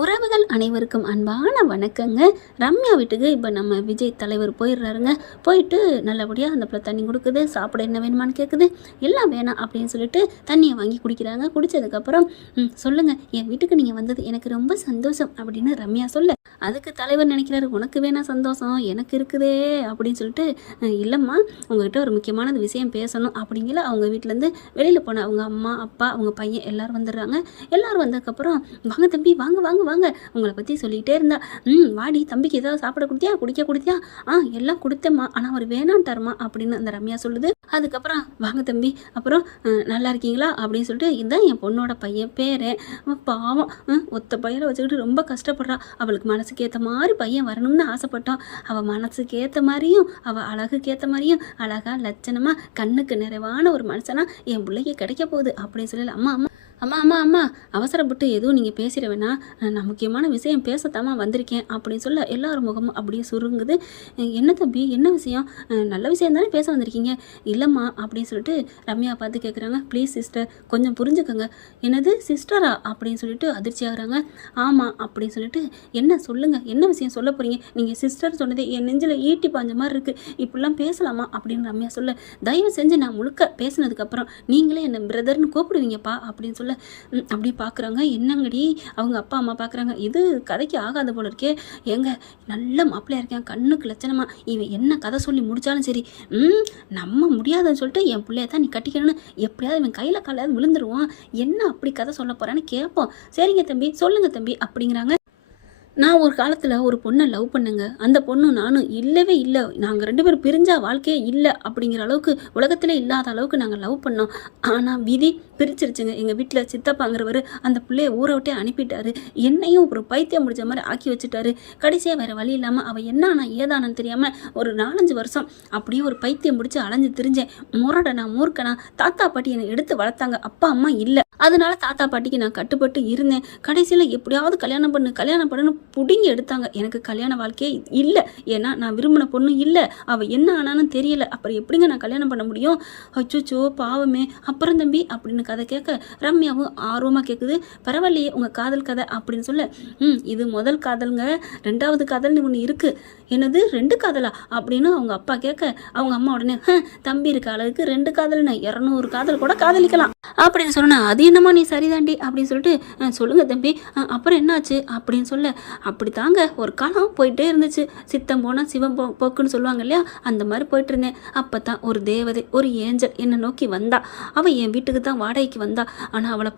உறவுகள் அனைவருக்கும் அன்பான வணக்கங்க. ரம்யா வீட்டுக்கு இப்போ நம்ம விஜய் தலைவர் போயிடுறாருங்க. போயிட்டு நல்லபடியாக அந்த பிள்ளை தண்ணி கொடுக்குது, சாப்பிட என்ன வேணுமான்னு கேட்குது. எல்லாம் வேணாம் அப்படின்னு சொல்லிட்டு தண்ணியை வாங்கி குடிக்கிறாங்க. குடித்ததுக்கப்புறம் சொல்லுங்கள், என் வீட்டுக்கு நீங்கள் வந்தது எனக்கு ரொம்ப சந்தோஷம் அப்படின்னு ரம்யா சொல்ல, அதுக்கு தலைவர் நினைக்கிறாரு, உனக்கு வேணா சந்தோஷம் எனக்கு இருக்குதே அப்படின்னு சொல்லிட்டு, இல்லைம்மா உங்ககிட்ட ஒரு முக்கியமான விஷயம் பேசணும் அப்படிங்கிற அவங்க வீட்டிலேருந்து வெளியில் போன அவங்க அம்மா அப்பா அவங்க பையன் எல்லோரும் வந்துடுறாங்க. எல்லோரும் வந்ததுக்கப்புறம், வாங்க தம்பி வாங்க வாங்க வாங்க, உங்களை பற்றி சொல்லிகிட்டே இருந்தா. வாடி, தம்பிக்கு ஏதாவது சாப்பிட கொடுத்தியா, குடிக்க கொடுத்தியா? எல்லாம் கொடுத்தேம்மா, ஆனால் அவர் வேணான்ட்டாருமா அப்படின்னு அந்த ரம்யா சொல்லுது. அதுக்கப்புறம், வாங்க தம்பி, அப்புறம் நல்லா இருக்கீங்களா அப்படின்னு சொல்லிட்டு, இதுதான் என் பொண்ணோட பையன், பேரன், பாவம், ஒத்த பையனை வச்சுக்கிட்டு ரொம்ப கஷ்டப்படுறா. அவளுக்கு மனசுக்கு ஏற்ற மாதிரி பையன் வரணும்னு ஆசைப்பட்டோம். அவள் மனசுக்கு ஏற்ற மாதிரியும் அவள் அழகுக்கு ஏற்ற மாதிரியும் அழகாக லட்சணமாக கண்ணுக்கு நிறைவான ஒரு மனுஷனா என் பிள்ளைக்கு கிடைக்க போகுது அப்படின்னு சொல்லல. அம்மா அம்மா அம்மா அம்மா அம்மா அவசரப்பட்டு எதுவும் நீங்கள் பேசிட வேணாம், நான் முக்கியமான விஷயம் பேசத்தாம்மா வந்திருக்கேன் அப்படின்னு சொல்ல எல்லாரும் முகமும் அப்படியே சுருங்குது. என்ன தம்பி, என்ன விஷயம்? நல்ல விஷயம் தானே பேச வந்திருக்கீங்க. இல்லைம்மா அப்படின்னு சொல்லிட்டு ரம்யா பார்த்து கேட்குறாங்க. ப்ளீஸ் சிஸ்டர், கொஞ்சம் புரிஞ்சுக்கோங்க. என்னது சிஸ்டரா அப்படின்னு சொல்லிட்டு அதிர்ச்சி ஆகுறாங்க. ஆமாம் அப்படின்னு சொல்லிட்டு, என்ன சொல்லுங்கள், என்ன விஷயம் சொல்ல போகிறீங்க? நீங்கள் சிஸ்டர் சொன்னதே என் நெஞ்சில் ஈட்டி பாஞ்ச மாதிரி இருக்குது, இப்படிலாம் பேசலாமா அப்படின்னு ரம்யா சொல்ல, தயவு செஞ்சு நான் முழுக்க பேசினதுக்கப்புறம் நீங்களே என்னை பிரதர்னு கூப்பிடுவீங்கப்பா அப்படின்னு சொல்ல, அப்படி பார்க்குறாங்க. என்னங்கடி அவங்க அப்பா அம்மா பார்க்குறாங்க. இது கதைக்கு ஆகாத போல இருக்கே. ஏங்க, நல்ல மாப்பிள்ளையா இருக்கேன், கண்ணுக்கு லட்சணமா, இவன் என்ன கதை சொல்லி முடிச்சாலும் சரி, நம்ம முடியாதுன்னு சொல்லிட்டு என் பிள்ளைய தான் நீ கட்டிக்கணும்னு எப்படியாவது இவன் கையில் காலையாவது விழுந்துருவான். என்ன அப்படி கதை சொல்ல போகிறான்னு கேட்போம். சரிங்க தம்பி, சொல்லுங்க தம்பி அப்படிங்கிறாங்க. நான் ஒரு காலத்தில் ஒரு பொண்ணை லவ் பண்ணுங்க. அந்த பொண்ணு நானும் இல்லவே இல்லை, நாங்கள் 2 பேரும் பிரிஞ்சா வாழ்க்கையே இல்லை அப்படிங்கிற அளவுக்கு உலகத்திலே இல்லாத அளவுக்கு நாங்கள் லவ் பண்ணோம். ஆனால் விதி பிரிச்சிருச்சுங்க. எங்கள் வீட்டில் சித்தப்பாங்கிறவர் அந்த பிள்ளைய ஊரை விட்டே அனுப்பிட்டாரு. என்னையும் ஒரு பைத்தியம் முடிச்ச மாதிரி ஆக்கி வச்சுட்டாரு. கடைசியாக வேறு வழி இல்லாமல் அவள் என்னானா ஏதானான்னு தெரியாமல் ஒரு 4-5 வருஷம் அப்படியே ஒரு பைத்தியம் முடிச்சு அலைஞ்சு திரிஞ்சேன். முரடனா மூர்க்கனா, தாத்தா பாட்டி என்னை எடுத்து வளர்த்தாங்க, அப்பா அம்மா இல்லை. அதனால தாத்தா பாட்டிக்கு நான் கட்டுப்பட்டு இருந்தேன். கடைசியில் எப்படியாவது கல்யாணம் பண்ணுன்னு பிடுங்கி எடுத்தாங்க. எனக்கு கல்யாண வாழ்க்கையே இல்லை. ஏன்னா நான் விரும்பின பொண்ணு இல்லை, அவள் என்ன ஆனான்னு தெரியல. அப்புறம் எப்படிங்க நான் கல்யாணம் பண்ண முடியும்? அச்சோச்சோ பாவமே. அப்புறம் தம்பி அப்படின்னு கதை கேட்க ரம்யாவும் ஆர்வமாக கேட்குது. பரவாயில்லையே உங்கள் காதல் கதை அப்படின்னு சொல்ல, இது முதல் காதலுங்க, 2வது காதல்னு ஒன்று இருக்குது. என்னது 2 காதலா அப்படின்னு அவங்க அப்பா கேட்க, அவங்க அம்மா உடனே, தம்பி இருக்க அளவுக்கு 2 காதல்னு 200 காதல் கூட காதலிக்கலாம் அப்படின்னு சொன்னா, அது என்னம்மா நீ சரிதாண்டி அப்படின்னு சொல்லிட்டு, சொல்லுங்க தம்பி அப்புறம் என்னாச்சு அப்படின்னு சொல்ல, அப்படி தாங்க ஒரு காலம் போயிட்டே இருந்துச்சு. சித்தம் போனால் சிவம் போக்குன்னு சொல்லுவாங்க இல்லையா, அந்த மாதிரி போயிட்டு இருந்தேன். அப்போ தான் ஒரு தேவதை, ஒரு ஏஞ்சல் என்னை நோக்கி வந்தா. அவள் என் வீட்டுக்கு தான் வாடகைக்கு வந்தா. ஆனால் அவளை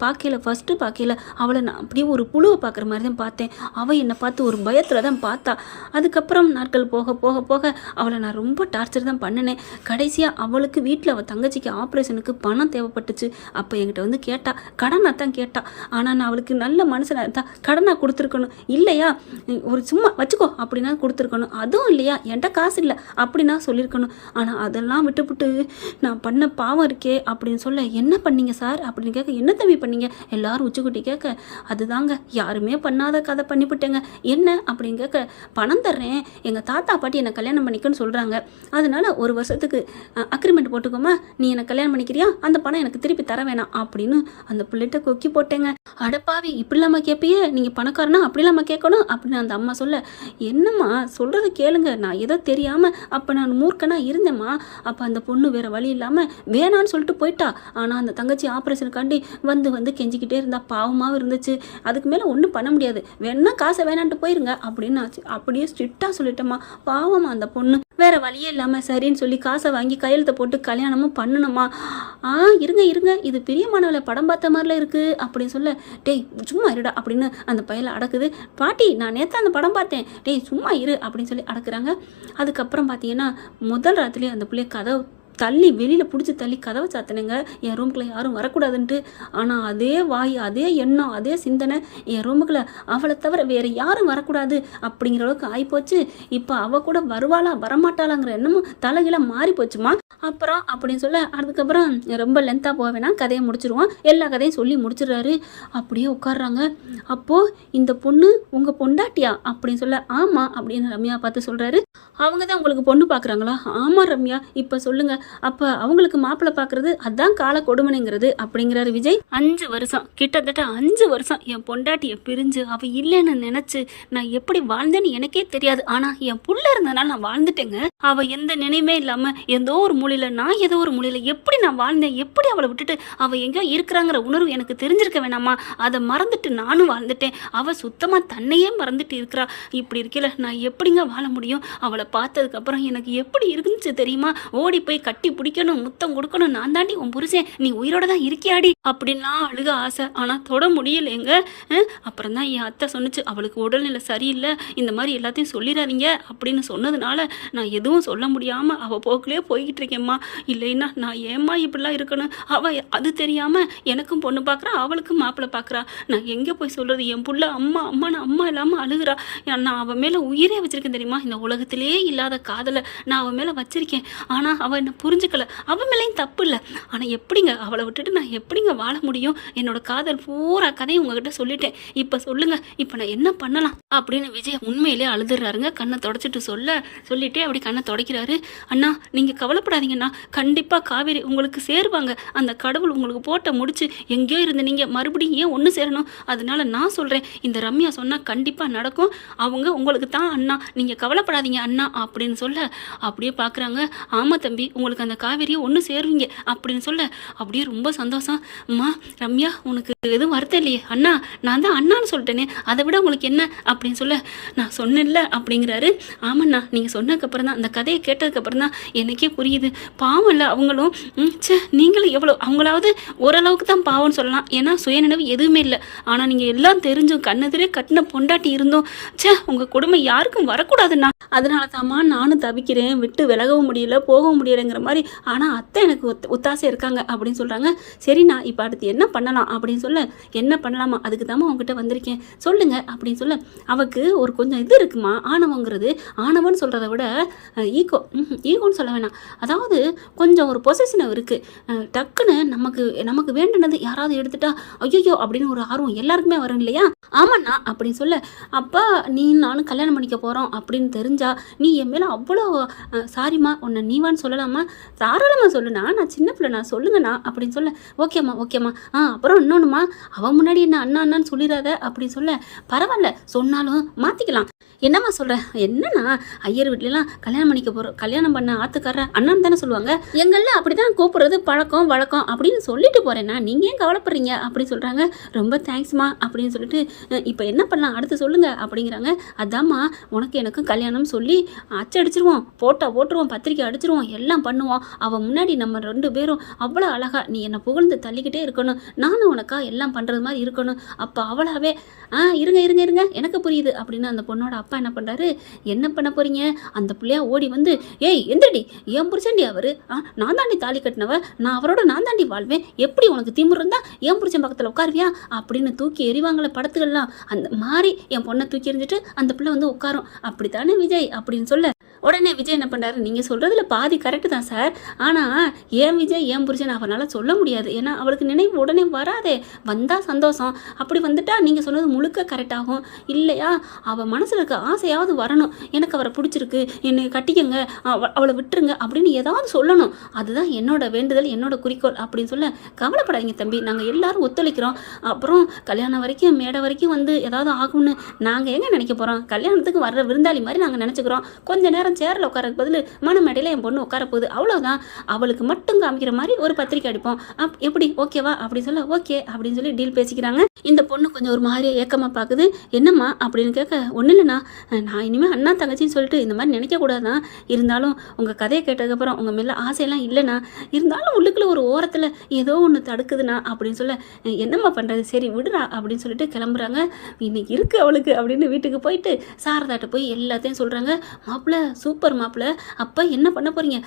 ஃபஸ்ட்டு பார்க்கல, அவளை நான் அப்படியே ஒரு புழுவை பார்க்குற மாதிரி தான் பார்த்தேன். அவள் என்னை பார்த்து ஒரு பயத்தில் தான் பார்த்தா. அதுக்கப்புறம் நாட்கள் போக போக போக அவளை நான் ரொம்ப டார்ச்சர் தான் பண்ணினேன். கடைசியாக அவளுக்கு வீட்டில் அவள் தங்கச்சிக்கு ஆப்ரேஷனுக்கு பணம் தேவைப்பட்டுச்சு. அப்போ என்கிட்ட வந்து கேட்டா, கடனாக தான் கேட்டா. ஆனால் நான் அவளுக்கு நல்ல மனசில் இருந்தால் கடனாக கொடுத்துருக்கணும், இல்லையா ஒரு சும்மா வச்சுக்கோ அப்படின்னா கொடுத்துருக்கணும். அதுவும் இல்லையா என்கிட்ட காசு இல்லை அப்படின்னா சொல்லியிருக்கணும். ஆனால் அதெல்லாம் விட்டுவிட்டு நான் பண்ண பாவம் இருக்கே அப்படின்னு சொல்ல, என்ன பண்ணீங்க சார் அப்படின்னு கேட்க, என்ன தம்பி பண்ணீங்க எல்லாரும் உச்சிக்குட்டி கேட்க, அதுதாங்க யாருமே பண்ணாத கதை பண்ணிவிட்டேங்க. என்ன அப்படின்னு கேட்க, பணம் தர்றேன், எங்கள் தாத்தா பாட்டி என்னை கல்யாணம் பண்ணிக்கன்னு சொல்கிறாங்க, அதனால 1 வருஷத்துக்கு அக்ரிமெண்ட் போட்டுக்கோமா, நீ என்னை கல்யாணம் பண்ணிக்கிறியா, அந்த பணம் எனக்கு திருப்பி தர வேணாம் அப்படின்னு அந்த பிள்ளைகிட்ட கொக்கி போட்டேங்க. அடப்பாவி, இப்படி இல்லாமல் கேட்பியே, நீங்கள் பணக்காரனா அப்படி இல்லாமல் கேட்கணும் அப்படின்னு அந்த அம்மா சொல்ல, என்னம்மா சொல்கிறத கேளுங்க, நான் ஏதோ தெரியாமல் அப்போ நான் மூர்க்கனாக இருந்தேம்மா. அப்போ அந்த பொண்ணு வேறு வழி இல்லாமல் வேணான்னு சொல்லிட்டு போயிட்டா. ஆனால் அந்த தங்கச்சி ஆப்ரேஷனுக்காண்டி வந்து கெஞ்சிக்கிட்டே இருந்தா, பாவமாகவும் இருந்துச்சு. அதுக்கு மேலே ஒன்றும் பண்ண முடியாது, வேணா காசை வேணான்ட்டு போயிருங்க அப்படின்னு ஆச்சு. அப்படியே ஸ்ட்ரிக்டாக சொல்லிட்டேம்மா. பாவமா அந்த பொண்ணு வேறு வழியே இல்லாமல் சரின்னு சொல்லி காசை வாங்கி கையெழுத்தை போட்டு கல்யாணமும் பண்ணணுமா. இருங்க இது பிரியமானவளை படம் பார்த்த மாதிரிலாம் இருக்குது அப்படின்னு சொல்ல, டேய் சும்மா இருடா அப்படின்னு அந்த பையலை அடக்குது. பாட்டி நான் நேற்று அந்த படம் பார்த்தேன், டேய் சும்மா இரு அப்படின்னு சொல்லி அடக்குறாங்க. அதுக்கப்புறம் பார்த்தீங்கன்னா முதல் ராத்திரி அந்த பிள்ளைய கதவு தள்ளி வெளியில் பிடிச்சி தள்ளி கதவை சாத்தினேங்க, என் ரூமுக்குள்ளே யாரும் வரக்கூடாதுன்ட்டு. ஆனால் அதே வாய், அதே எண்ணம், அதே சிந்தனை என் ரூமுக்குள்ளே அவளை தவிர வேறு யாரும் வரக்கூடாது அப்படிங்கிற அளவுக்கு ஆகிப்போச்சு. இப்போ அவள் கூட வருவாளா வரமாட்டாளாங்கிற எண்ணமும் தலைகீழ மாறி போச்சுமா. அப்புறம் அப்படின்னு சொல்ல, அதுக்கப்புறம் ரொம்ப லென்த்தாக போவேனா கதையை முடிச்சிருவோம். எல்லா கதையும் சொல்லி முடிச்சிடுறாரு. அப்படியே உட்காடுறாங்க. அப்போது இந்த பொண்ணு உங்கள் பொண்டாட்டியா அப்படின்னு சொல்ல, ஆமாம் அப்படின்னு ரம்யா பார்த்து சொல்கிறாரு. அவங்க தான் உங்களுக்கு பொண்ணு பார்க்குறாங்களா? ஆமாம் ரம்யா, இப்போ சொல்லுங்கள், அப்போ அவங்களுக்கு மாப்பிள்ளை பார்க்குறது அதான் கால கொடுமனைங்கிறது அப்படிங்கிறாரு விஜய். 5 வருஷம் கிட்டத்தட்ட 5 வருஷம் என் பொண்டாட்டியை பிரிஞ்சு அவள் இல்லைன்னு நினச்சி நான் எப்படி வாழ்ந்தேன்னு எனக்கே தெரியாது. ஆனால் என் புள்ள இருந்ததுனால நான் வாழ்ந்துட்டேங்க. அவள் எந்த நினைவுமே இல்லாமல் ஏதோ ஒரு மூலையில் நான் ஏதோ ஒரு மூலையில் எப்படி நான் வாழ்ந்தேன், எப்படி அவளை விட்டுட்டு அவள் எங்கேயோ இருக்கிறாங்கிற உணர்வு எனக்கு தெரிஞ்சிருக்க வேணாமா? அதை மறந்துட்டு நானும் வாழ்ந்துட்டேன். அவள் சுத்தமாக தன்னையே மறந்துட்டு இருக்கிறா. இப்படி இருக்கல நான் எப்படிங்க வாழ முடியும்? அவளை பார்த்ததுக்கப்புறம் எனக்கு எப்படி இருந்துச்சு தெரியுமா? ஓடி போய் கட்டி பிடிக்கணும், முத்தம் கொடுக்கணும், நான் தாண்டி உன் புருஷன், நீ உயிரோட தான் இருக்கியாடி அப்படின்லாம் அழுக ஆசை. ஆனால் தொட முடியலைங்க. அப்புறம் தான் என் அத்தை சொன்னிச்சு, அவளுக்கு உடல்நிலை சரியில்லை, இந்த மாதிரி எல்லாத்தையும் சொல்லிடாதீங்க அப்படின்னு சொன்னதுனால நான் எதுவும் சொல்ல முடியாமல் அவள் போக்கிலே போய்கிட்டு இருக்கேம்மா. இல்லைன்னா நான் ஏம்மா இப்படிலாம் இருக்கணும்? அவள் அது தெரியாமல் எனக்கும் பொண்ணு பார்க்குறா, அவளுக்கும் மாப்பிள்ளை பார்க்குறா. நான் எங்கே போய் சொல்கிறது? என் புள்ள அம்மா அம்மான்னு அம்மா இல்லாமல் அழுகிறா. நான் அவன் மேலே உயிரே வச்சுருக்கேன் தெரியுமா? இந்த உலகத்திலே இல்லாத காதலை நான் அவன் மேலே வச்சுருக்கேன். ஆனால் அவள் என்ன புரிஞ்சுக்கல. அவன் மேலேயும் தப்பு இல்லை. ஆனால் எப்படிங்க அவளை விட்டுட்டு நான் எப்படிங்க வாழ முடியும்? என்னோட காதல் பூரா கதையை உங்ககிட்ட சொல்லிட்டேன். இப்போ சொல்லுங்கள், இப்போ நான் என்ன பண்ணலாம் அப்படின்னு விஜய் உண்மையிலே அழுதுறாருங்க. கண்ணை தொடச்சிட்டு சொல்லிட்டே அப்படி கண்ணை தொடக்கிறாரு. அண்ணா நீங்கள் கவலைப்படாதீங்கண்ணா, கண்டிப்பாக காவேரி உங்களுக்கு சேருவாங்க. அந்த கடவுள் உங்களுக்கு போட்ட முடிச்சு எங்கேயோ இருந்து நீங்கள் மறுபடியும் ஏன் ஒன்று சேரணும்? அதனால நான் சொல்கிறேன், இந்த ரம்யா சொன்னால் கண்டிப்பாக நடக்கும். அவங்க உங்களுக்கு தான் அண்ணா, நீங்கள் கவலைப்படாதீங்க அண்ணா அப்படின்னு சொல்ல அப்படியே பார்க்குறாங்க. ஆமாம் தம்பி, உங்களுக்கு அந்த காவேரியை ஒன்று சேருவீங்க அப்படின்னு சொல்ல அப்படியே ரொம்ப சந்தோஷம். அம்மா ரம்யா உனக்கு எதுவும் வருத்தம் இல்லையே? அண்ணா நான் தான் அண்ணான்னு சொல்லிட்டேனே, அதை விட உங்களுக்கு என்ன அப்படின்னு சொல்ல நான் சொன்னேன்ல அப்படிங்கிறாரு. ஆமாண்ணா நீங்கள் சொன்னதுக்கப்புறம் தான், அந்த கதையை கேட்டதுக்கப்புறம் தான் எனக்கே புரியுது. பாவம் இல்லை அவங்களும். நீங்களும் எவ்வளோ, அவங்களாவது ஓரளவுக்கு தான் பாவம்னு சொல்லலாம், ஏன்னா சுயநினைவு எதுவுமே இல்லை. ஆனால் நீங்கள் எல்லாம் தெரிஞ்சும் கண்ணெதிரே கட்டின பொண்டாட்டி இருந்தோம். உங்கள் குடும்பம் யாருக்கும் வரக்கூடாதுண்ணா, அதனால தாம்மா நானும் தவிக்கிறேன், விட்டு விலகவும் முடியல போகவும் முடியலைங்கிற மாதிரி. ஆனால் அத்தை எனக்கு ஒத்தாசை இருக்காங்க அப்படின்னு சொல்கிறாங்க. சரிண்ணா இப்போ அடுத்து என்ன பண்ணலாம் அப்படின்னு சொல்ல, என்ன பண்ணலாமா அதுக்கு தாம்மா உங்ககிட்ட வந்திருக்கேன் சொல்லுங்க அப்படின்னு சொல்ல, அவருக்கு ஒரு கொஞ்சம் இது இருக்குமா, ஆணவங்கிறது. ஆணவன்னு சொல்கிறத விட ஈகோன்னு சொல்ல வேணாம், அதாவது கொஞ்சம் ஒரு பொசசிவ் இருக்குது. டக்குன்னு நமக்கு வேண்டுனது யாராவது எடுத்துட்டா ஐயோ அப்படின்னு ஒரு ஆர்வம் எல்லாருக்குமே வரும் இல்லையா? ஆமாண்ணா அப்படின்னு சொல்ல, அப்பா நீ நானும் கல்யாணம் பண்ணிக்க போகிறோம் அப்படின்னு தெரிஞ்சா நீ என் மேலே அவ்வளோ சாரிம்மா உன்னை நீவான்னு சொல்லலாமா? தாராளமாக சொல்லுண்ணா, நான் சின்ன பிள்ளை, நான் சொல்லுங்கண்ணா அப்படின்னு சொல்ல, ஓகேம்மா அப்புறம் இன்னொன்றுமா, அவன் முன்னாடி என்ன அண்ணான்னு சொல்லிடாத அப்படின்னு சொல்ல, பரவாயில்ல சொன்னாலும் மாற்றிக்கலாம். என்னம்மா சொல்கிறேன்? என்னன்னா ஐயர் வீட்லலாம் கல்யாணம் பண்ணிக்க போகிறோம், கல்யாணம் பண்ண ஆத்துக்கார அண்ணான்னு தானே சொல்லுவாங்க, எங்களில் அப்படி தான் கூப்பிட்றது பழக்கம் வழக்கம் அப்படின்னு சொல்லிட்டு போகிறேன்னா நீங்கள் ஏன் கவலைப்படுறீங்க அப்படின்னு சொல்கிறாங்க. ரொம்ப தேங்க்ஸ்மா அப்படின்னு சொல்லிட்டு, இப்போ என்ன பண்ணலாம் அடுத்து சொல்லுங்கள் அப்படிங்கிறாங்க. அதாம்மா உனக்கு எனக்கும் கல்யாணம் சொல்லி அச்சடிச்சிருவோம், போட்டுருவோம், பத்திரிக்கை அடிச்சிருவோம், எல்லாம் பண்ணுவோம். அவள் முன்னாடி நம்ம 2 பேரும் அவ்வளோ அழகா நீ என்னை புகழ்ந்து தள்ளிக்கிட்டே இருக்கணும், நானும் உனக்கா எல்லாம் பண்ணுறது மாதிரி இருக்கணும். அப்போ அவளாவே இருங்க எனக்கு புரியுது அப்படின்னு அந்த பொண்ணோட அப்பா என்ன பண்ணுறாரு, என்ன பண்ண போகிறீங்க? அந்த பிள்ளையா ஓடி வந்து, ஏய் எந்திரடி, என் புருஷன்டி அவர், நான் தாண்டி தாலி கட்டினவ, நான் அவரோட நான் தாண்டி வாழ்வேன், எப்படி உனக்கு திமிரு இருந்தா என் புருஷன் பக்கத்தில் உட்காருவியா அப்படின்னு தூக்கி எறிவாங்களே படத்துக்கள்லாம், அந்த மாதிரி என் பொண்ணை தூக்கி எறிஞ்சிட்டு அந்த பிள்ளை வந்து உட்காரும். அப்படித்தானே விஜய் அப்படின்னு சொல்ல, உடனே விஜய் என்ன பண்ணுறாரு, நீங்கள் சொல்கிறதுல பாதி கரெக்டு தான் சார், ஆனால் ஏன் விஜய் ஏன் புருஷன் அவனால் சொல்ல முடியாது, ஏன்னா அவளுக்கு நினைவு உடனே வராதே, வந்தால் சந்தோஷம், அப்படி வந்துட்டா நீங்கள் சொன்னது முழுக்க கரெக்டாகும் இல்லையா? அவள் மனசில் இருக்க ஆசையாவது வரணும், எனக்கு அவரை பிடிச்சிருக்கு, என்னை கட்டிக்கங்க, அவளை விட்டுருங்க அப்படின்னு ஏதாவது சொல்லணும். அதுதான் என்னோட வேண்டுதல், என்னோட குறிக்கோள் அப்படின்னு சொல்ல, கவலைப்படாதீங்க தம்பி, நாங்கள் எல்லாரும் ஒத்துழைக்கிறோம். அப்புறம் கல்யாணம் வரைக்கும் மேடை வரைக்கும் வந்து ஏதாவது ஆகும்னு நாங்கள் எங்கே நினைக்க போகிறோம்? கல்யாணத்துக்கு வர்ற விருந்தாளி மாதிரி நாங்கள் நினச்சிக்கிறோம். கொஞ்ச நேரம் சேரில் உட்காரக்கு பதில் மனமேடையில் என் பொண்ணு உட்கார போகுது, அவ்வளோதான். அவளுக்கு மட்டும் காமிக்கிற மாதிரி ஒரு பத்திரிக்கை அடிப்போம், எப்படி ஓகேவா அப்படின்னு சொல்ல, ஓகே அப்படின்னு சொல்லி டீல் பேசிக்கிறாங்க. இந்த பொண்ணு கொஞ்சம் ஒரு மாதிரி ஏக்கமாக பார்க்குது. என்னம்மா அப்படின்னு கேட்க, ஒன்றும் இல்லைண்ணா, நான் இனிமேல் அண்ணா தங்கச்சின்னு சொல்லிட்டு இந்த மாதிரி நினைக்கக்கூடாதான், இருந்தாலும் உங்கள் கதையை கேட்டதுக்கப்புறம் உங்கள் மேலே ஆசையெல்லாம் இல்லைண்ணா, இருந்தாலும் உள்ளுக்குள்ள ஒரு ஓரத்தில் ஏதோ ஒன்று தடுக்குதுண்ணா அப்படின்னு சொல்ல, என்னம்மா பண்ணுறது, சரி விடுறா அப்படின்னு சொல்லிட்டு கிளம்புறாங்க. இன்னைக்கு இருக்குது அவளுக்கு அப்படின்னு வீட்டுக்கு போயிட்டு சாரதாட்ட போய் எல்லாத்தையும் சொல்கிறாங்க. மாப்பிள்ளை சூப்பர் மாப்பிள்ளை, அப்போ என்ன பண்ண போகிறீங்க?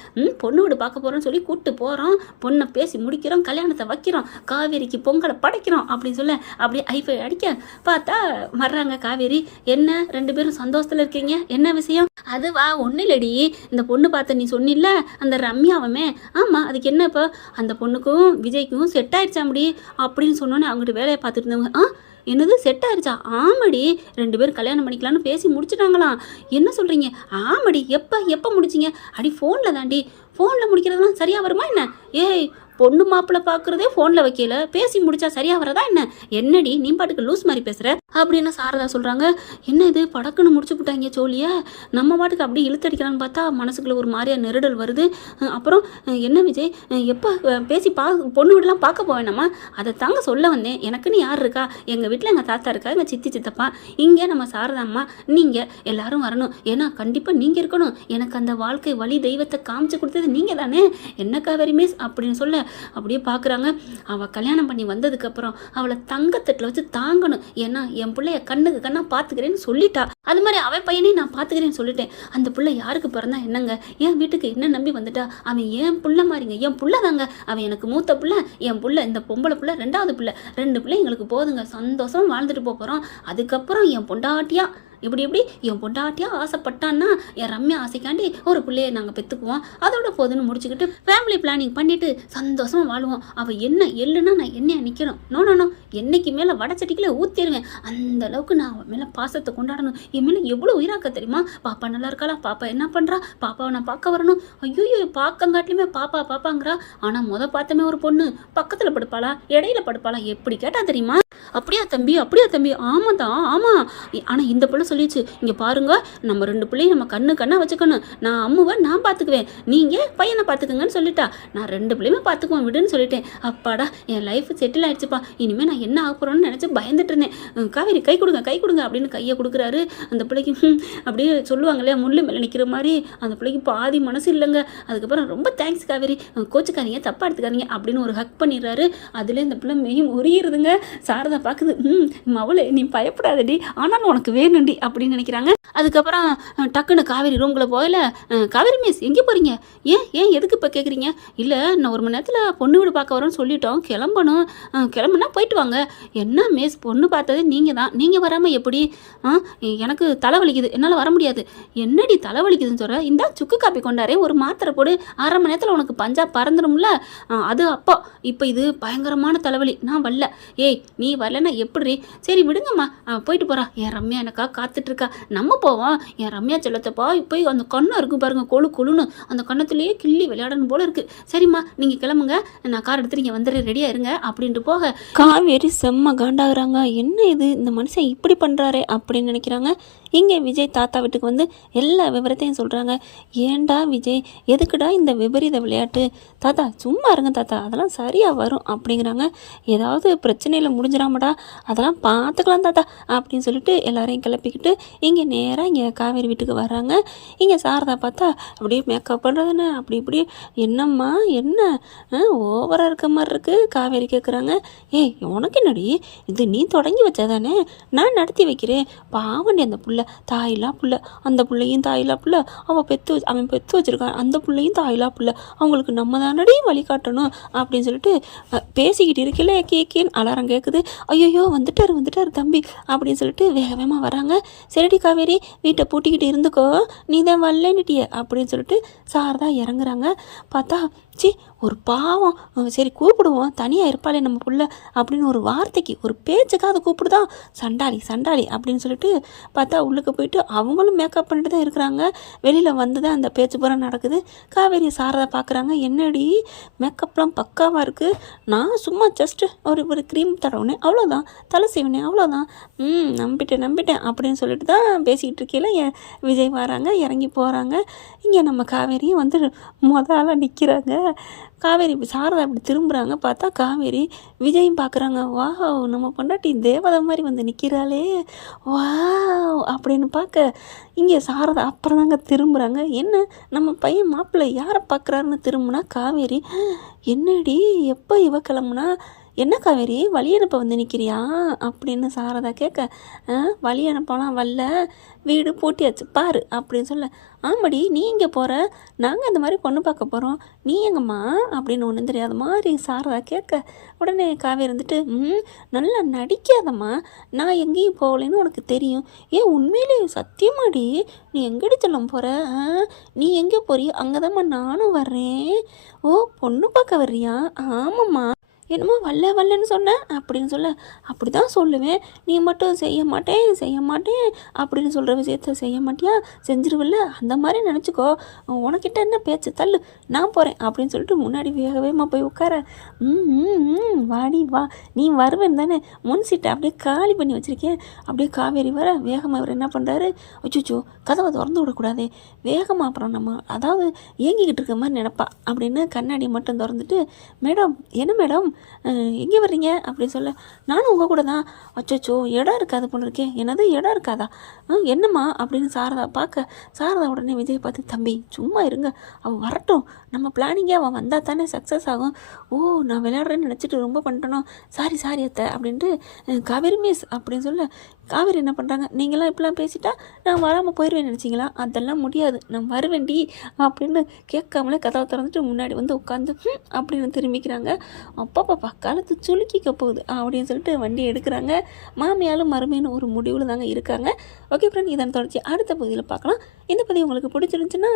பொண்ணு வீடு பார்க்க போகிறோன்னு சொல்லி கூப்பிட்டு போகிறோம், பொண்ணை பேசி முடிக்கிறோம், கல்யாணத்தை வைக்கிறோம், காவேரிக்கு பொங்கலை படைக்கிறோம் அப்படின்னு சொல்ல அப்படியே ஐஃபை அடிக்க பார்த்தா வர்றாங்க காவேரி. என்ன 2 பேரும் சந்தோஷத்தில் இருக்கீங்க, என்ன விஷயம்? அதுவா ஒன்றும் இல்லடி, இந்த பொண்ணு பார்த்த நீ சொன்னில்ல அந்த ரம்யாவமே, ஆமாம் அதுக்கு என்ன இப்போ, அந்த பொண்ணுக்கும் விஜய்க்கும் செட் ஆயிடுச்சா முடி அப்படின்னு சொன்னோன்னே அவங்ககிட்ட வேலையை பார்த்துட்டு இருந்தவங்க, என்னது செட் ஆயிடுச்சா? ஆமாடி, 2 பேரும் கல்யாணம் பண்ணிக்கலான்னு பேசி முடிச்சிட்டாங்களாம். என்ன சொல்கிறீங்க? ஆமாடி. எப்போ முடிச்சிங்க? அடி ஃபோனில் தாண்டி. ஃபோனில் முடிக்கிறதுலாம் சரியாக வருமா என்ன? ஏய், பொண்ணு மாப்பிள்ளை பார்க்குறதே ஃபோனில் வைக்கல, பேசி முடிச்சா சரியாக வரதா என்ன? என்னடி நீ பாட்டுக்கு லூஸ் மாதிரி பேசுகிற அப்படின்னு சாரதா சொல்கிறாங்க. என்ன இது படக்குன்னு முடிச்சு விட்டாங்க சோழியை, நம்ம பாட்டுக்கு அப்படியே இழுத்தடிக்கலான்னு பார்த்தா மனசுக்குள்ளே ஒரு மாதிரியா நெருடல் வருது. அப்புறம் என்ன விஜய், எப்போ பேசி பொண்ணு வீடெலாம் பார்க்க போவேணாமா? அதை தாங்க சொல்ல வந்தேன். எனக்குன்னு யார் இருக்கா? எங்கள் வீட்டில் எங்கள் தாத்தா இருக்கா, எங்கள் சித்தி சித்தப்பா, இங்கே நம்ம சாரதா அம்மா, நீங்கள் எல்லாரும் வரணும். ஏன்னா கண்டிப்பாக நீங்கள் இருக்கணும். எனக்கு அந்த வாழ்க்கை வழி தெய்வத்தை காமிச்சு கொடுத்தது நீங்கள் தானே. என்ன காவேரி மிஸ் அப்படின்னு சொல்ல அப்படியே பார்க்குறாங்க. அவள் கல்யாணம் பண்ணி வந்ததுக்கப்புறம் அவளை தங்கத்தட்டில் வச்சு தாங்கணும். ஏன்னா என் பிள்ளைய கண்ணுக்கு கண்ணா பார்த்துக்கிறேன்னு சொல்லிட்டா. அது மாதிரி அவன் பையனையும் நான் பார்த்துக்கிறேன்னு சொல்லிட்டேன். அந்த பிள்ளை யாருக்கு பிறந்தா என்னங்க? என் வீட்டுக்கு என்ன நம்பி வந்துட்டா? அவன் என் பிள்ளை மாதிரிங்க, என் பிள்ளை தாங்க. அவன் எனக்கு மூத்த பிள்ளை, என் பிள்ளை இந்த பொம்பளை பிள்ளை 2வது பிள்ளை. 2 பிள்ளை எங்களுக்கு போதுங்க, சந்தோஷம் வாழ்ந்துட்டு போகிறோம். அதுக்கப்புறம் என் பொண்டாட்டியா இப்படி என் பொண்டாட்டியாக ஆசைப்பட்டான்னா என் ரம்யா ஆசைக்காண்டி ஒரு பிள்ளையை நாங்கள் பெற்றுக்குவோம். அதோட போதுன்னு முடிச்சுக்கிட்டு ஃபேமிலி பிளானிங் பண்ணிவிட்டு சந்தோஷமாக வாழுவோம். அவள் என்ன எள்ளுன்னா நான் என்னையா நிற்கணும்? நோ, என்னைக்கு மேலே வடச்சட்டிக்கில் ஊற்றிடுவேன். அந்த அளவுக்கு நான் அவன் மேலே பாசத்தை கொண்டாடணும். என் மேலே எவ்வளோ உயிராக்க தெரியுமா? பாப்பா நல்லா இருக்காளா? பாப்பா என்ன பண்ணுறா? பாப்பாவை நான் பார்க்க வரணும். ஐயோ, பார்க்கங்காட்டிலுமே பாப்பாங்கிறா. ஆனால் பார்த்தமே ஒரு பொண்ணு பக்கத்தில் படுப்பாளா, இடையில படுப்பாளா? எப்படி கேட்டா தெரியுமா? அப்படியா தம்பி? ஆமாம் தான், ஆமாம். ஆனால் இந்த பிள்ளை சொல்லிச்சு, இங்கே பாருங்க, நம்ம 2 பிள்ளையும் நம்ம கண்ணா வச்சுக்கணும். நான் அம்முவை நான் பார்த்துக்குவேன், நீங்கள் பையனை பார்த்துக்குங்கன்னு சொல்லிட்டா. நான் 2 பிள்ளையுமே பார்த்துக்குவேன் விடுன்னு சொல்லிட்டேன். அப்பாடா, என் லைஃப் செட்டில் ஆகிடுச்சுப்பா. இனிமேல் நான் என்ன ஆக போகிறோன்னு நினச்சி பயந்துட்டு இருந்தேன். காவேரி கை கொடுங்க அப்படின்னு கையை கொடுக்குறாரு. அந்த பிள்ளைக்கு அப்படியே சொல்லுவாங்க இல்லையா, முள்ளு மேலே நிற்கிற மாதிரி. அந்த பிள்ளைக்கு பாதி மனசு இல்லைங்க. அதுக்கப்புறம் ரொம்ப தேங்க்ஸ் காவேரி, கோச்சுக்காதீங்க, தப்பாக எடுத்துக்காதீங்க அப்படின்னு ஒரு ஹக் பண்ணிடுறாரு. அதில் இந்த பிள்ளை மெயும் உரியிருதுங்க. சாரதா பார்க்குது, மவளே நீ பயப்படாதடி, ஆனாலும் உனக்கு வேணுண்டி அப்படின்னு நினைக்கிறாங்க. அதுக்கப்புறம் டக்குன்னு காவேரி ரூம்குள்ளே போகல. காவேரி மிஸ் எங்கே போகிறீங்க? ஏன் எதுக்கு இப்போ கேட்குறீங்க? இல்லை, நான் 1 மணி நேரத்தில் பொண்ணு வீடு பார்க்க வரோன்னு சொல்லிட்டோம், கிளம்பணும். கிளம்புனா போயிட்டு வாங்க. என்ன மிஸ், பொண்ணு பார்த்தது நீங்கள் தான், நீங்கள் வராமல் எப்படி? எனக்கு தலைவலிக்குது, என்னால் வர முடியாது. என்னடி தலைவலிக்குதுன்னு சொல்கிற? இந்த சுக்கு காப்பி கொண்டாரே, ஒரு மாத்திரை போடு, 1/2 மணி நேரத்தில் உனக்கு பஞ்சா பறந்துடும்ல. அது அப்போ இப்போ இது பயங்கரமான தலைவலி, நான் வரல. ஏய், நீ வரலன்னா எப்படி? சரி விடுங்கம்மா, போயிட்டு போகிறா. என் ரம்யா எனக்கா காத்துட்ருக்கா, நம்ம போவோம். என் ரம்யா செல்லத்தப்பா போய் அந்த கண்ணை இருக்கும் பாருங்க, கொழுன்னு அந்த கண்ணத்துலேயே கிள்ளி விளையாடணும் போல இருக்குது. சரிம்மா நீங்கள் கிளம்புங்க, நான் கார் எடுத்துட்டு இங்கே வந்துடுறேன், ரெடியாக இருங்க அப்படின்ட்டு போக காவேரி செம்ம காண்டாகிறாங்க. என்ன இது, இந்த மனுஷன் இப்படி பண்ணுறாரே அப்படின்னு நினைக்கிறாங்க. இங்கே விஜய் தாத்தா வீட்டுக்கு வந்து எல்லா விவரத்தையும் சொல்கிறாங்க. ஏண்டா விஜய், எதுக்குடா இந்த விபரீத விளையாட்டு? தாத்தா சும்மா இருங்க தாத்தா, அதெல்லாம் சரியாக வரும் அப்படிங்கிறாங்க. ஏதாவது பிரச்சனையில் முடிஞ்சிடாமடா, அதெல்லாம் பார்த்துக்கலாம் தாத்தா அப்படின்னு சொல்லிட்டு எல்லாரையும் கிளப்பிக்கிட்டு இங்கே காவேரி வீட்டுக்கு வர்றாங்க. இங்கே சாரதா பார்த்தா அப்படியே மேக்கப் பண்ணுறதுன்னு அப்படி இப்படி. என்னம்மா என்ன ஓவராக இருக்க மாதிரி இருக்குது காவேரி கேட்குறாங்க. ஏய் உனக்கு என்னடி இது, நீ தொடங்கி வச்சதானே, நான் நடத்தி வைக்கிறேன். பாவண்டி அந்த புள்ள, தாயிலா புள்ள, அந்த பிள்ளையும் தாயிலா புள்ள, அவன் பெற்று வச்சிருக்கான், அந்த பிள்ளையும் தாயிலா புள்ள, அவங்களுக்கு நம்ம தானடி வழிகாட்டணும் அப்படின்னு சொல்லிட்டு பேசிக்கிட்டு இருக்கல. கேன்னு அலாரம் கேட்குது. ஐயோ வந்துட்டாரு தம்பி அப்படின்னு சொல்லிட்டு வேகமாக வராங்க. சரிடி காவேரி, வீட்டை பூட்டிக்கிட்டு இருந்துக்கோ, நீ தான் வரலன்னுட்டிய அப்படின்னு சொல்லிட்டு சாரதா இறங்குறாங்க. பார்த்தா ஒரு பாவம், சரி கூப்பிடுவோம், தனியாக இருப்பாளே நம்ம புள்ள அப்படின்னு ஒரு வார்த்தைக்கு ஒரு பேச்சுக்காக அதை கூப்பிடுதான். சண்டாளி அப்படின்னு சொல்லிட்டு பார்த்தா உள்ளுக்கு போயிட்டு அவங்களும் மேக்கப் பண்ணிட்டு தான் இருக்கிறாங்க. வெளியில் வந்து தான் அந்த பேச்சு பூரா நடக்குது. காவேரி சாரதா பார்க்குறாங்க. என்னடி மேக்கப்லாம் பக்காவாக இருக்குது, நான் சும்மா ஜஸ்ட்டு ஒரு க்ரீம் தடவுனேன் அவ்வளோதான், தலை செய்வேனே அவ்வளோதான், நம்பிட்டேன் அப்படின்னு சொல்லிட்டு தான் பேசிக்கிட்டு இருக்கையில் விஜய் வராங்க, இறங்கி போகிறாங்க. இங்கே நம்ம காவேரியும் வந்து முதல்ல நிற்கிறாங்க. காவேரி சாரதா அப்படி திரும்புகிறாங்க. பார்த்தா காவேரி விஜயும் பார்க்குறாங்க. வாவ், நம்ம பொண்டாட்டி தேவதை மாதிரி வந்து நிற்கிறாளே, வாவ் அப்படின்னு பார்க்க இங்கே சாரதா அப்புறம் தாங்க திரும்புகிறாங்க. என்ன நம்ம பையன் மாப்பிள்ளை யாரை பார்க்குறாருன்னு திரும்பினா காவேரி, என்னடி எப்போ இவ கிளம்புனா? என்ன காவேரி வழி அனுப்ப வந்து நிற்கிறியா அப்படின்னு சாரதா கேட்க, வழி அனுப்பலாம் வரல, வீடு பூட்டியாச்சு பாரு அப்படின்னு சொல்ல, ஆமாடி நீ இங்கே போகிற, நாங்கள் இந்த மாதிரி பொண்ணு பார்க்க போகிறோம், நீ எங்கம்மா அப்படின்னு ஒன்றும் தெரியாத மாதிரி சாரதா கேட்க, உடனே காவேரி இருந்துட்டு, நல்லா நடிக்காதம்மா, நான் எங்கேயும் போகலைன்னு உனக்கு தெரியும். ஏன் உண்மையிலே சத்தியமாடி, நீ எங்கடி சொல்லம் போகிற? நீ எங்கே போறியோ அங்கே தான்மா நானும் வர்றேன். ஓ பொண்ணு பார்க்க வர்றியா? ஆமாம்மா. என்னமோ வல்லன்னு சொன்னேன் அப்படின்னு சொல்ல, அப்படி தான் சொல்லுவேன், நீ மட்டும் செய்ய மாட்டேன் அப்படின்னு சொல்கிற விஷயத்த செய்ய மாட்டியா, செஞ்சிருவில்ல, அந்த மாதிரி நினச்சிக்கோ, உனக்கிட்ட என்ன பேச்சு, தள்ளு நான் போகிறேன் அப்படின்னு சொல்லிட்டு முன்னாடி வேகமாக போய் உட்கார, வாடி வா, நீ வருவேன் தானே, முன் சீட்டை அப்படியே காலி பண்ணி வச்சுருக்கேன். அப்படியே காவேரி வர வேகமாக இவர் என்ன பண்ணுறாரு, அச்சோ கதவை திறந்து விடக்கூடாதே, வேகமாக அப்புறம் நம்ம அதாவது ஏங்கிக்கிட்டு இருக்க மாதிரி நினப்பா அப்படின்னு கண்ணாடி மட்டும் திறந்துட்டு, மேடம் என்ன மேடம் எங்கே வர்றீங்க அப்படின்னு சொல்ல, நானும் உங்கள் கூட தான். அச்சோ இடம் இருக்காது போல இருக்கே, என்னது இடம் இருக்காதா, என்னம்மா அப்படின்னு சாரதா பார்க்க, சாரதா உடனே விஜய் பார்த்து, தம்பி சும்மா இருங்க, அவன் வரட்டும், நம்ம பிளானிங்கே அவன் வந்தால் தானே சக்ஸஸ் ஆகும். ஓ நான் விளையாடுறேன்னு நினச்சிட்டு ரொம்ப பண்ணிட்டனோ, சாரி அத்தை அப்படின்ட்டு, காவேரி மிஸ் அப்படின்னு சொல்ல, காவேரி என்ன பண்ணுறாங்க, நீங்களாம் இப்படிலாம் பேசிட்டா நான் வராமல் போயிடுவேன் நினச்சிங்களா, அதெல்லாம் முடியாது, நான் வருவேன்டி அப்படின்னு கேட்காமலே கதவை திறந்துட்டு முன்னாடி வந்து உட்காந்து அப்படின்னு திரும்பிக்கிறாங்க. அப்பா காலத்து சுளுக்கிக்க போகுது அப்படின்னு சொல்லிட்டு வண்டி எடுக்கிறாங்க. மாமியாலும் மருமையின்னு ஒரு முடிவில் தாங்க இருக்காங்க. ஓகே ஃப்ரெண்ட், இதன் தொடர்ச்சி அடுத்த பகுதியில் பார்க்கலாம். இந்த பதிவு உங்களுக்கு பிடிச்சிருந்துச்சுன்னா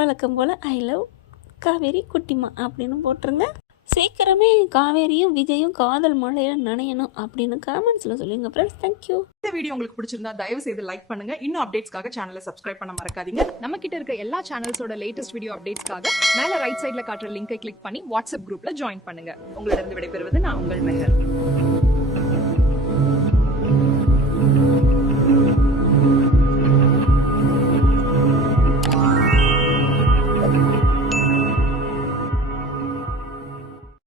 வழக்கம் போல் ஐ லவ் காவேரி குட்டிமா அப்படின்னு போட்டுருங்க. சீக்கிரமே காவேரியும் விஜயும் காதல் மழையில நனையணும் அப்படின்னு காமெண்ட்ஸில் சொல்லுங்க ஃப்ரெண்ட்ஸ். தேங்க்யூ. இந்த வீடியோ உங்களுக்கு பிடிச்சிருந்தா தயவு செய்து லைக் பண்ணுங்க. இன்னும் அப்டேட்ஸ்க்காக சேனலை சப்ஸ்கிரைப் பண்ண மறக்காதீங்க. நம்ம கிட்ட இருக்க எல்லா சேனல்ஸோட லேட்டஸ்ட் வீடியோ அப்டேட்ஸ்க்காக மேல ரைட் சைடுல காட்டுற லிங்கை கிளிக் பண்ணி வாட்ஸ்அப் குரூப்ல ஜாயின் பண்ணுங்க. உங்களிடம் விடைபெறுவது நான் உங்கள் மெஹர்.